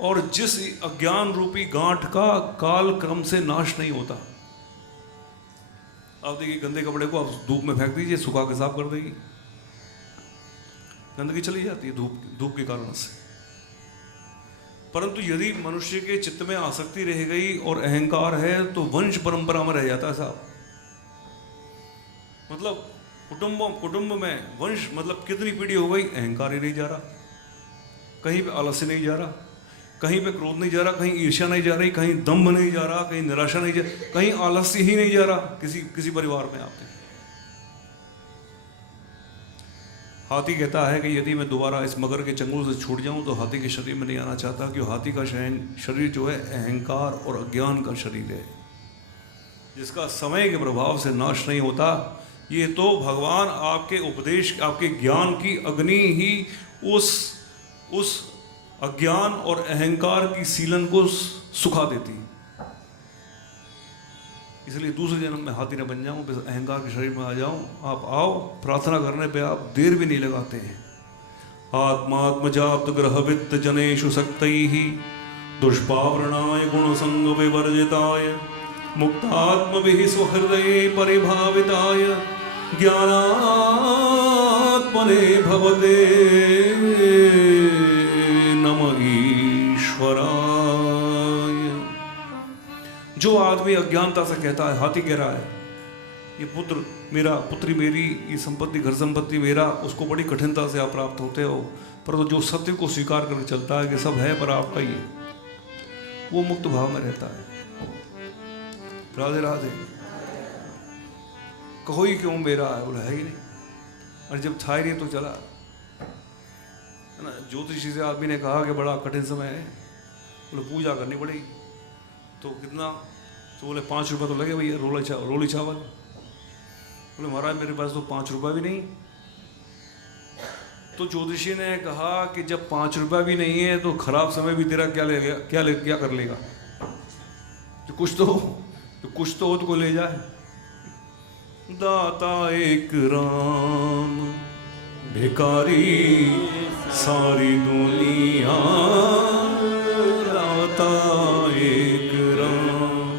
और जिस अज्ञान रूपी गांठ का काल क्रम से नाश नहीं होता। आप देखिए गंदे कपड़े को आप धूप में फेंक दीजिए, सुखा के साफ कर देगी, गंदगी चली जाती है धूप के कारण से। परंतु यदि मनुष्य के चित्त में आसक्ति रह गई और अहंकार है तो वंश परंपरा में रह जाता है साहब। मतलब कुटुंब में वंश, मतलब कितनी पीढ़ी हो गई, अहंकार ही नहीं जा रहा, कहीं पे आलस्य नहीं जा रहा, कहीं पे क्रोध नहीं जा रहा, कहीं ईर्ष्या नहीं जा रही, कहीं दम्भ नहीं जा रहा, कहीं निराशा नहीं जा रहा, कहीं आलस्य ही नहीं जा रहा किसी परिवार में। आप हाथी कहता है कि यदि मैं दोबारा इस मगर के चंगुल से छूट जाऊं तो हाथी के शरीर में नहीं आना चाहता, क्योंकि हाथी का शरीर जो है अहंकार और अज्ञान का शरीर है, जिसका समय के प्रभाव से नाश नहीं होता। ये तो भगवान आपके उपदेश, आपके ज्ञान की अग्नि ही उस अज्ञान और अहंकार की सीलन को सुखा देती। इसलिए दूसरे जन्म में हाथी न बन जाऊं, अहंकार के शरीर में आ जाऊं। आप आओ, प्रार्थना करने पे आप देर भी नहीं लगाते हैं। आत्मात्मजाप्त ग्रह वित्त जनेषु सक्तैः दुष्पावरणाय गुणसंग विवर्जिताय मुक्तात्मभिः स्वहृदये परिभाविताय ज्ञानात्मने भवते नमः ईश्वराय। जो आदमी अज्ञानता से कहता है, हाथी कह रहा है ये पुत्र मेरा, पुत्री मेरी, ये संपत्ति घर संपत्ति मेरा, उसको बड़ी कठिनता से आप प्राप्त होते हो, परंतु जो सत्य को स्वीकार करके चलता है कि सब है पर आपका ही है, वो मुक्त भाव में रहता है। राधे राधे। कहो ही क्यों मेरा है, बोला है ही नहीं, और जब था ही नहीं तो चला है ना। ज्योतिषी से आदमी ने कहा कि बड़ा कठिन समय है, बोले पूजा करनी पड़ेगी, तो कितना, तो बोले 5 रुपये तो लगे भैया, रोली चावल। बोले महाराज मेरे पास तो 5 रुपये भी नहीं। तो ज्योतिषी ने कहा कि जब 5 रुपये भी नहीं है तो खराब समय भी तेरा क्या कर लेगा, तो कुछ तो हो तो ले जाए। दाता एक राम भिखारी सारी दुनिया, दाता एक राम।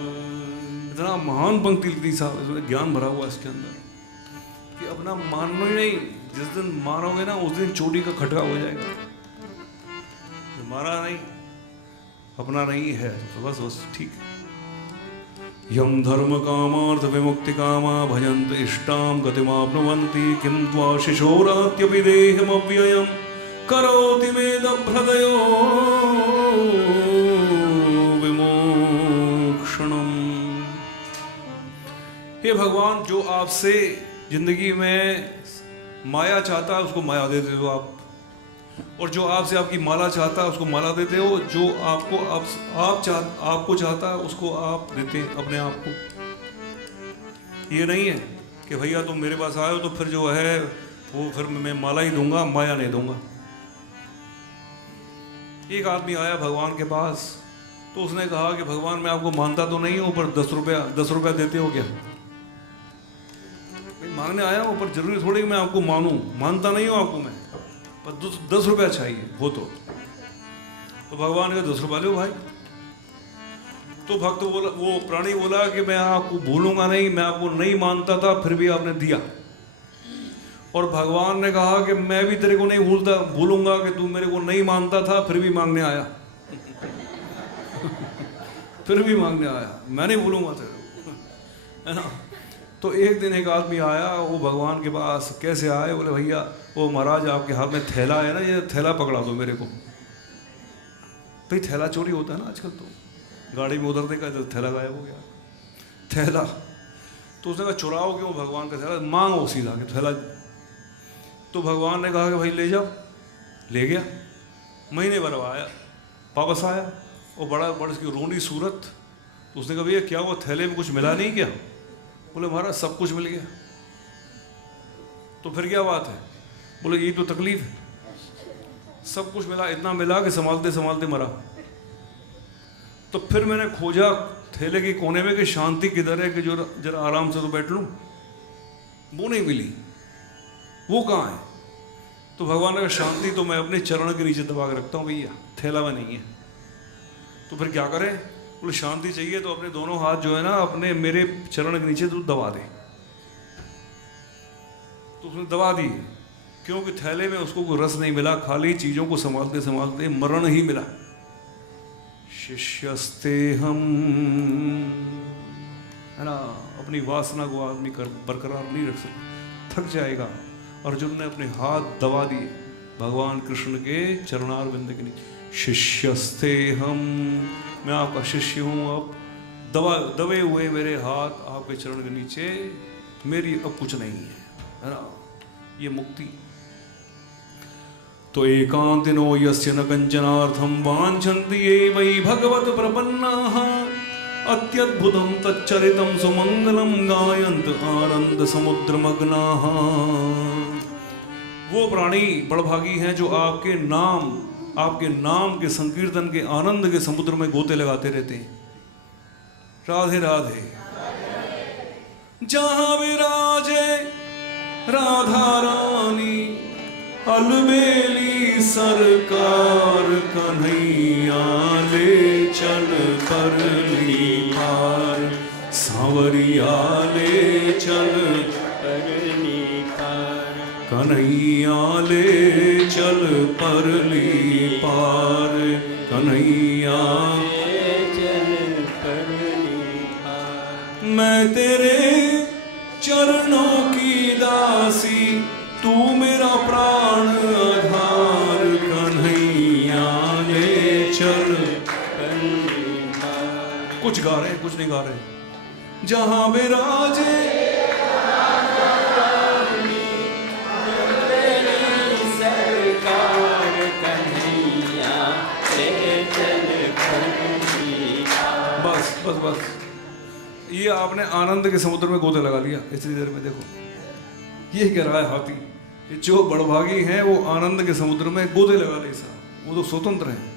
इतना महान पंक्ति लिखी साहब, इसमें ज्ञान भरा हुआ इसके अंदर कि अपना मानना ही नहीं, जिस दिन मारोगे ना उस दिन चोटी का खटका हो जाएगा। मारा नहीं, अपना नहीं है तो बस ठीक है। यम धर्म कामार्थ विमुक्ति कामा भजन्त इष्टाम गतिमाप्नुवन्ति किं त्वा शिशोरात्यपि देहमव्ययम् करोति मेदभ्रदयो विमोक्षणम्। हे भगवान, जो आपसे जिंदगी में माया चाहता है उसको माया दे देते हो आप, और जो आपसे आपकी माला चाहता है उसको माला देते हो, जो आपको चाहता है उसको आप देते हैं अपने आप को। ये नहीं है कि भैया तुम मेरे पास आए हो तो फिर जो है वो फिर मैं माला ही दूंगा, माया नहीं दूंगा। एक आदमी आया भगवान के पास, तो उसने कहा कि भगवान मैं आपको मानता तो नहीं हूं, पर 10 रुपया देते हो क्या? मांगने आया हूं, पर जरूरी थोड़ी मैं आपको मानूं, मानता नहीं हूं आपको मैं, पर 10 रुपया चाहिए हो तो भगवान ने 10 रुपया लो भाई। तो भक्त बोला, वो प्राणी बोला कि मैं आपको भूलूंगा नहीं, मैं आपको नहीं मानता था फिर भी आपने दिया। और भगवान ने कहा कि मैं भी तेरे को नहीं भूलूंगा कि तू मेरे को नहीं मानता था फिर भी मांगने आया। फिर भी मांगने आया, मैं नहीं भूलूंगा तेरे को, है ना। तो एक दिन एक आदमी आया, वो भगवान के पास कैसे आए, बोले भैया वो महाराज आपके हाथ में थैला है ना, ये थैला पकड़ा दो मेरे को। भाई थैला चोरी होता है ना आजकल, तो गाड़ी में उधर देखा तो थैला गायब हो गया, थैला। तो उसने कहा चुराओ क्यों भगवान का थैला, मांगो सीधा कि थैला। तो भगवान ने कहा कि भाई ले जाओ, ले गया। महीने भर आया, वापस आया, और बड़ा उसकी रोनी सूरत। तो उसने कहा भैया क्या वो थैले में कुछ मिला नहीं क्या? बोले महाराज सब कुछ मिल गया। तो फिर क्या बात है? बोले यही तो तकलीफ है, सब कुछ मिला, इतना मिला कि संभालते संभालते मरा। तो फिर मैंने खोजा थैले के कोने में कि शांति किधर है कि जो जरा आराम से तो बैठ लूं, वो नहीं मिली। वो कहाँ है? तो भगवान ने कहा शांति तो मैं अपने चरण के नीचे दबा के रखता हूँ भैया, थैला में नहीं है। तो फिर क्या करें? बोले शांति चाहिए तो अपने दोनों हाथ जो है ना अपने मेरे चरण के नीचे तो दबा दे। तो उसने दबा दी, क्योंकि थैले में उसको कोई रस नहीं मिला, खाली चीजों को संभालते संभालते मरण ही मिला। शिष्यस्ते हम, है ना, अपनी वासना को आदमी बरकरार नहीं रख सकता, थक जाएगा। अर्जुन ने अपने हाथ दबा दिए भगवान कृष्ण के चरणारविंद के नीचे। शिष्यस्ते हम, मैं आपका शिष्य हूँ, अब दबे हुए मेरे हाथ आपके चरण के नीचे, मेरी अब कुछ नहीं है ना, ये मुक्ति। तो एकांतिनो यस्य न कंचनार्थं वाञ्छन्ति ये वै भगवत प्रपन्नाः अत्यद्भुतं तच्चरितं सुमंगलं गायन्त आनंद समुद्रमग्नाः। वो प्राणी बड़भागी हैं जो आपके नाम के संकीर्तन के आनंद के समुद्र में गोते लगाते रहते हैं। राधे राधे। जहां विराजे राधा रानी अलबेली सरकार, कन्हैया ले चल परली पार, सांवरिया ले चल परली पार, कन्हैया ले चल परली पार, कन्हैया ले चल परली पार। मैं तेरे चरणों की दासी, तू मेरा प्राण आधार, कन्हैया ले चल परली पार। कुछ गा रहे हैं, कुछ नहीं गा रहे। जहां विराजे सरकार, कन्हैया ले चल परली पार। बस बस बस, ये आपने आनंद के समुद्र में गोते लगा लिया इतनी देर में। देखो ये कह रहा है हाथी, जो बड़भागी हैं वो आनंद के समुद्र में गोते लगा ले सा, वो तो स्वतंत्र हैं।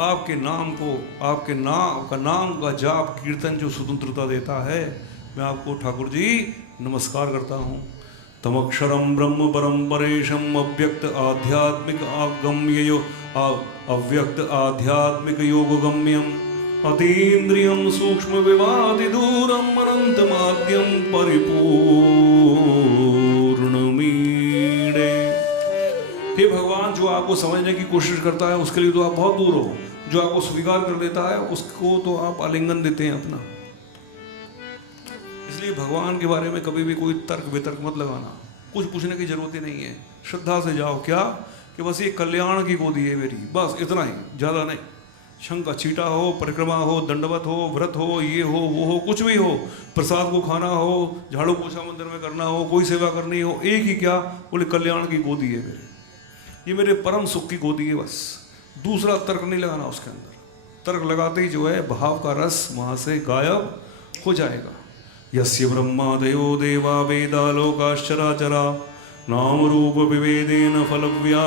आपके नाम को, आपके नाम का जाप कीर्तन जो स्वतंत्रता देता है, मैं आपको ठाकुर जी नमस्कार करता हूँ। तमक्षरम ब्रह्म परम परेशम, अव्यक्त आध्यात्मिक आगम्य, अव्यक्त आध्यात्मिक योग गम्यम, अतीन्द्रियम सूक्ष्म विवादि दूरम, अनंतमाद्यम परिपूर्णमीडे। हे भगवान, जो आपको समझने की कोशिश करता है उसके लिए तो आप बहुत दूर हो, जो आपको स्वीकार कर लेता है उसको तो आप आलिंगन देते हैं अपना। इसलिए भगवान के बारे में कभी भी कोई तर्क वितर्क मत लगाना, कुछ पूछने की जरूरत ही नहीं है। श्रद्धा से जाओ, क्या कि बस ये कल्याण की गोदी है मेरी, बस इतना ही, ज़्यादा नहीं। शंख का छीटा हो, परिक्रमा हो, दंडवत हो, व्रत हो, ये हो वो हो, कुछ भी हो, प्रसाद को खाना हो, झाड़ू पोछा मंदिर में करना हो, कोई सेवा करनी हो, एक ही क्या, बोले कल्याण की गोदी है मेरे, ये मेरे परम सुख की गोदी है। बस दूसरा तर्क नहीं लगाना उसके अंदर। तर्क लगाते ही जो है भाव का रस वहाँ से गायब हो जाएगा। यस्य ब्रह्मादयो देवा वेदा लोकाश्चराचरा, नाम रूप विवेदेन फलव्या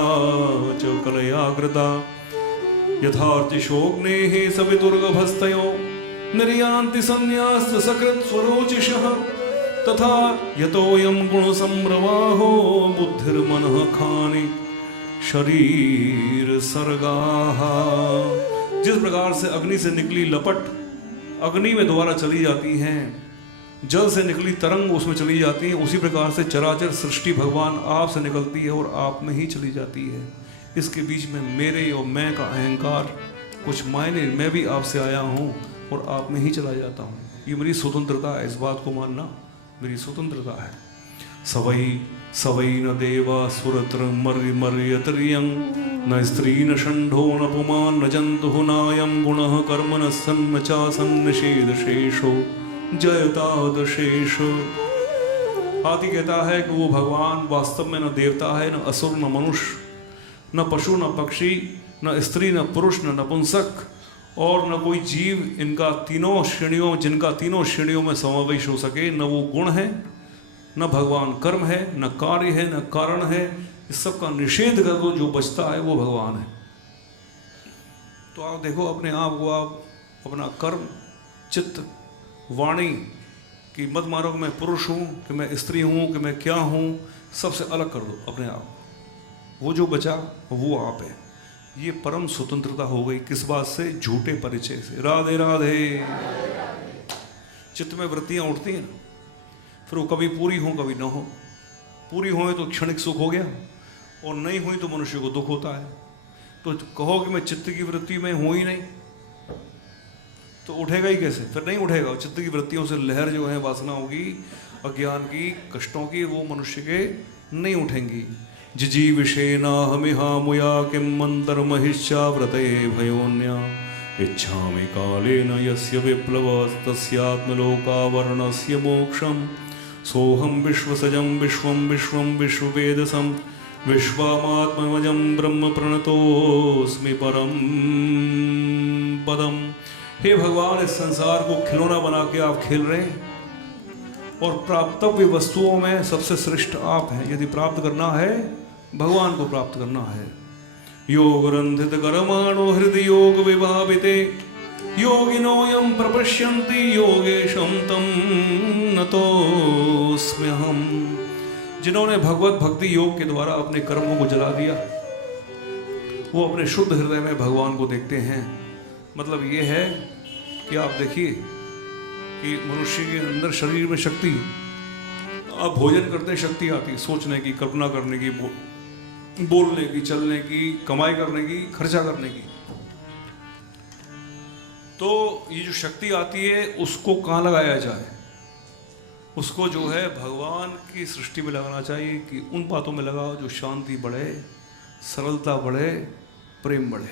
च कलयाग्रता, यथार्चिशोग्नेः सवितुर्गभस्तयो निर्यान्ति संन्यास्त सकृत स्वरोचिषः, तथा यतोऽयं गुणसंप्रवाहो बुद्धिर्मनः खानि शरीर सर्गाः। जिस प्रकार से अग्नि से निकली लपट अग्नि में दोबारा चली जाती हैं, जल से निकली तरंग उसमें चली जाती है, उसी प्रकार से चराचर सृष्टि भगवान आप से निकलती है और आप में ही चली जाती है। इसके बीच में मेरे और मैं का अहंकार कुछ मायने, मैं भी आपसे आया हूँ और आप में ही चला जाता हूँ। ये मेरी स्वतंत्रता है, इस बात को मानना मेरी स्वतंत्रता है। सवई सवई न देवा सुरत्र मर्य मर्यतरियं, न स्त्री न षंढो न पुमान न जंतु नायं गुणः कर्म न सन्न चासन्न शेद शेषो जयतादशेष। हाथी कहता है कि वो भगवान वास्तव में न देवता है, न असुर, न मनुष्य, न पशु, न पक्षी, न स्त्री, न पुरुष, न नपुंसक और न कोई जीव, इनका तीनों श्रेणियों, जिनका तीनों श्रेणियों में समावेश हो सके। न वो गुण है, न भगवान कर्म है, न कार्य है, न कारण है। इस सब का निषेध कर दो, जो बचता है वो भगवान है। तो आप देखो अपने आप को, आप अपना कर्म, चित्त, वाणी की मत मारो कि मैं पुरुष हूँ, कि मैं स्त्री हूँ, कि मैं क्या हूँ, सबसे अलग कर दो अपने आप। वो जो बचा वो आप है। ये परम स्वतंत्रता हो गई। किस बात से? झूठे परिचय से। राधे राधे। चित्त में वृत्तियाँ उठती हैं, फिर वो कभी पूरी हो कभी ना हो। पूरी हो तो क्षणिक सुख हो गया, और नहीं हुई तो मनुष्य को दुख होता है। तो कहो कि मैं चित्त की वृत्ति में हूँ ही नहीं, तो उठेगा ही कैसे? फिर नहीं उठेगा। चित्त की वृत्तियों से लहर जो है वासना होगी, अज्ञान की, कष्टों की, वो मनुष्य के नहीं उठेंगी। जिजी विषेना हमिहा मुया किम मंतर महिष्या व्रते भयोन्या, इच्छामि कालेन यस्य विप्लवस्तस्यात्मलोकावरणस्य मोक्षं, सोहं विश्वसजं विश्वं विश्वं विश्ववेदसं, विश्वामात्मजं ब्रह्म प्रणतोस्मि परम पदम। हे भगवान, इस संसार को खिलौना बना के आप खेल रहे हैं, और प्राप्तव्य वस्तुओं में सबसे श्रेष्ठ आप हैं। यदि प्राप्त करना है, भगवान को प्राप्त करना है। योग रंधित कर्माणो हृदय योग विभाविते, योगिनो यं प्रपश्यन्ति योगेशं तं नतोऽस्म्यहम्। जिन्होंने भगवत भक्ति योग के द्वारा अपने कर्मों को जला दिया, वो अपने शुद्ध हृदय में भगवान को देखते हैं। मतलब ये है कि आप देखिए कि मनुष्य के अंदर शरीर में शक्ति, आप भोजन करते शक्ति आती है, सोचने की, कल्पना करने की, बोलने की, चलने की, कमाई करने की, खर्चा करने की। तो ये जो शक्ति आती है उसको कहाँ लगाया जाए? उसको जो है भगवान की सृष्टि में लगाना चाहिए कि उन बातों में लगाओ जो शांति बढ़े, सरलता बढ़े, प्रेम बढ़े।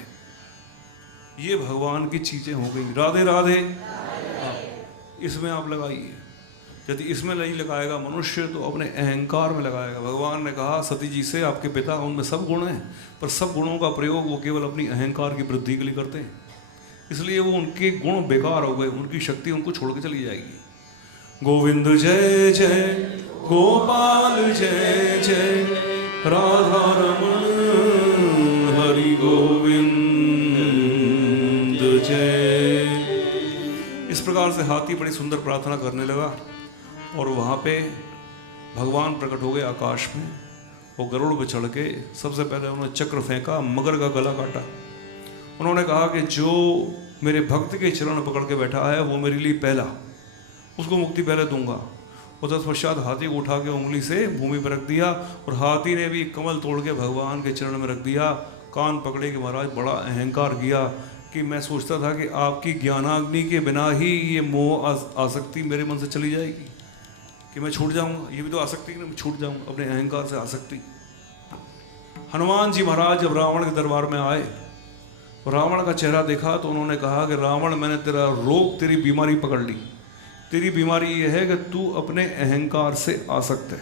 ये भगवान की चीज़ें हो गई। राधे राधे। हाँ, इसमें आप लगाइए। यदि इसमें नहीं लगाएगा मनुष्य तो अपने अहंकार में लगाएगा। भगवान ने कहा सती जी से, आपके पिता उनमें सब गुण हैं, पर सब गुणों का प्रयोग वो केवल अपनी अहंकार की वृद्धि के लिए करते हैं, इसलिए वो उनके गुण बेकार हो गए, उनकी शक्ति उनको छोड़ के चली जाएगी। गोविंद जय जय, गोपाल जय जय, राधा रमण हरि गोविंद जय। इस प्रकार से हाथी बड़ी सुंदर प्रार्थना करने लगा और वहाँ पे भगवान प्रकट हो गए आकाश में। वो गरुड़ पे चढ़ के सबसे पहले उन्होंने चक्र फेंका, मगर का गला काटा। उन्होंने कहा कि जो मेरे भक्त के चरण पकड़ के बैठा है वो मेरे लिए पहला, उसको मुक्ति पहले दूंगा। और तत्पश्चात हाथी को उठा के उंगली से भूमि पर रख दिया और हाथी ने भी कमल तोड़ के भगवान के चरण में रख दिया। कान पकड़े कि महाराज बड़ा अहंकार किया कि मैं सोचता था कि आपकी ज्ञानाग्नि के बिना ही ये मोह आसक्ति मेरे मन से चली जाएगी, कि मैं छूट जाऊंगा। ये भी तो आसक्ति मैं छूट जाऊंगा, अपने अहंकार से आसक्ति। हनुमान जी महाराज जब रावण के दरबार में आए, रावण का चेहरा देखा तो उन्होंने कहा कि रावण, मैंने तेरा रोग, तेरी बीमारी पकड़ ली। तेरी बीमारी ये है कि तू अपने अहंकार से आसक्त है,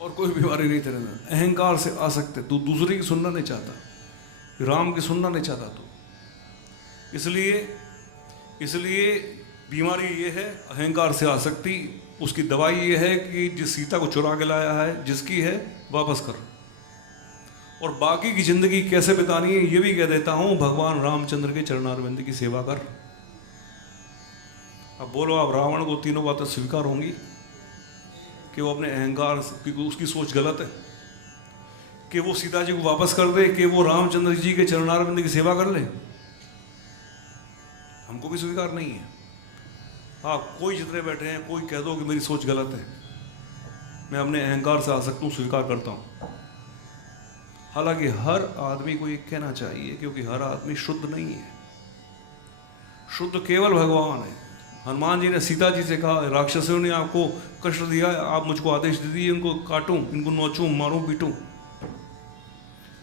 और कोई बीमारी नहीं तेरे में। अहंकार से आसक्त है, तू दूसरे की सुनना नहीं चाहता, राम की सुनना नहीं चाहता तू। इसलिए बीमारी ये है अहंकार से आसक्ति। उसकी दवाई ये है कि जिस सीता को चुरा के लाया है, जिसकी है, वापस कर। और बाकी की जिंदगी कैसे बितानी है ये भी कह देता हूं, भगवान रामचंद्र के चरणारविंद की सेवा कर। अब बोलो, आप रावण को तीनों बातें स्वीकार होंगी कि वो अपने अहंकार, क्योंकि उसकी सोच गलत है, कि वो सीता जी को वापस कर दे, कि वो रामचंद्र जी के चरणारविंद की सेवा कर ले? हमको भी स्वीकार नहीं है। आप कोई जितने बैठे हैं, कोई कह दो कि मेरी सोच गलत है, मैं अपने अहंकार से आसक्त हूं, स्वीकार करता हूं। हालांकि हर आदमी को ये कहना चाहिए, क्योंकि हर आदमी शुद्ध नहीं है। शुद्ध केवल भगवान है। हनुमान जी ने सीता जी से कहा, राक्षसों ने आपको कष्ट दिया, आप मुझको आदेश दे दिए इनको काटूं, इनको नोचूं, मारूं, पीटूं।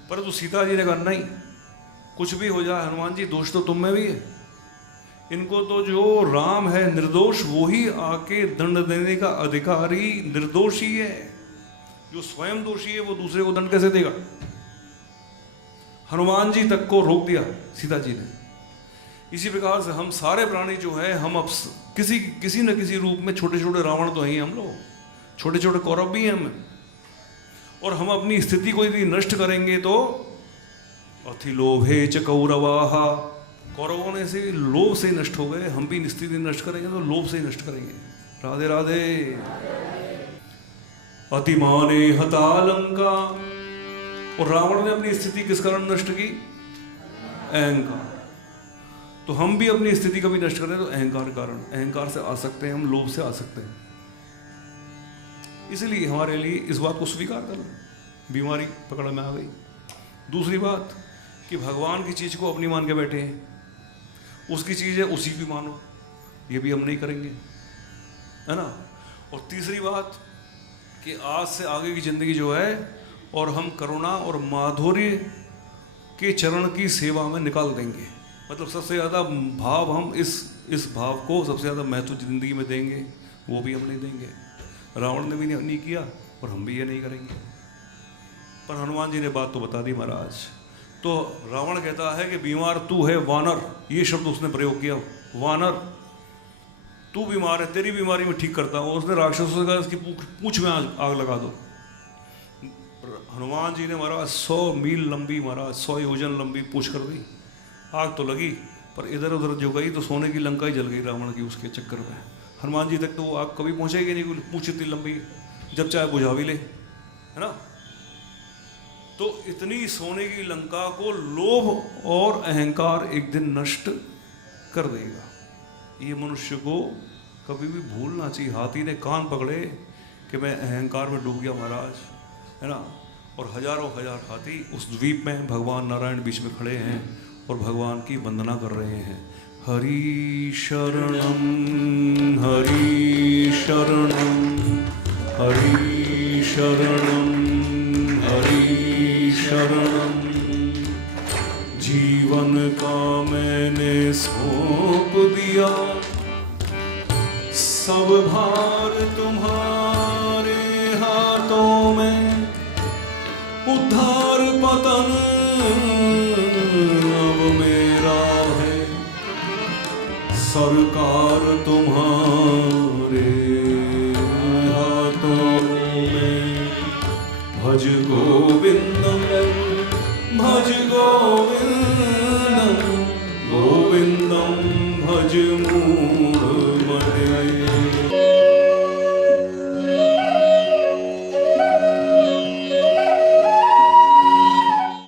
परंतु सीता जी ने कहा नहीं, कुछ भी हो जाए हनुमान जी, दोष तो तुम में भी है। इनको तो जो राम है निर्दोष, वो ही आके दंड देने का अधिकारी निर्दोष ही है। जो स्वयं दोषी है वो दूसरे को दंड कैसे देगा? हनुमान जी तक को रोक दिया सीता जी ने। इसी प्रकार से हम सारे प्राणी जो है, हम अब किसी न किसी रूप में, छोटे छोटे रावण तो हैं हम लोग, छोटे छोटे कौरव भी हैं हम, और हम अपनी स्थिति को यदि नष्ट करेंगे तो अति लोभे च कौरवाः, कौरवों ने से लोभ से नष्ट हो गए, हम भी स्थिति नष्ट करेंगे तो लोभ से नष्ट करेंगे। राधे राधे। अतिमाने हता लंका, और रावण ने अपनी स्थिति किस कारण नष्ट की? अहंकार। तो हम भी अपनी स्थिति कभी नष्ट करें तो अहंकार के कारण, अहंकार से आ सकते हैं हम, लोभ से आ सकते हैं। इसलिए हमारे लिए इस बात को स्वीकार कर लो, बीमारी पकड़ में आ गई। दूसरी बात कि भगवान की चीज को अपनी मान के बैठे हैं, उसकी चीज है उसी की मानो, ये भी हम नहीं करेंगे, है ना। और तीसरी बात कि आज से आगे की जिंदगी जो है, और हम करुणा और माधुर्य के चरण की सेवा में निकाल देंगे। मतलब सबसे ज़्यादा भाव हम इस भाव को सबसे ज़्यादा महत्व जिंदगी में देंगे, वो भी हम नहीं देंगे। रावण ने भी नहीं किया और हम भी ये नहीं करेंगे। पर हनुमान जी ने बात तो बता दी महाराज। तो रावण कहता है कि बीमार तू है वानर, ये शब्द उसने प्रयोग किया, वानर तू बीमार है, तेरी बीमारी में ठीक करता हूँ। उसने राक्षसों से कहा इसकी पूंछ में आग लगा दो। हनुमान जी ने महाराज 100 मील लंबी, महाराज 100 योजन लंबी पूंछ कर दी। आग तो लगी, पर इधर उधर जो गई तो सोने की लंका ही जल गई रावण की उसके चक्कर में। हनुमान जी तक तो वो आग कभी पहुंचेगी नहीं, पूंछ इतनी लंबी, जब चाहे बुझा भी ले, है ना। तो इतनी सोने की लंका को लोभ और अहंकार एक दिन नष्ट कर देगा। ये मनुष्य को कभी भी भूलना चाहिए। हाथी ने कान पकड़े कि मैं अहंकार में डूब गया महाराज, है ना। और हजारों हजार हाथी उस द्वीप में भगवान नारायण बीच में खड़े हैं और भगवान की वंदना कर रहे हैं। हरि शरणम हरि शरणम हरि शरणम हरि शरणम। जीवन का मैंने सौंप दिया, सब भार तुम्हारे हाथों में। उद्धार पतन अब मेरा है, सरकार तुम्हारे हाथों में। भज गो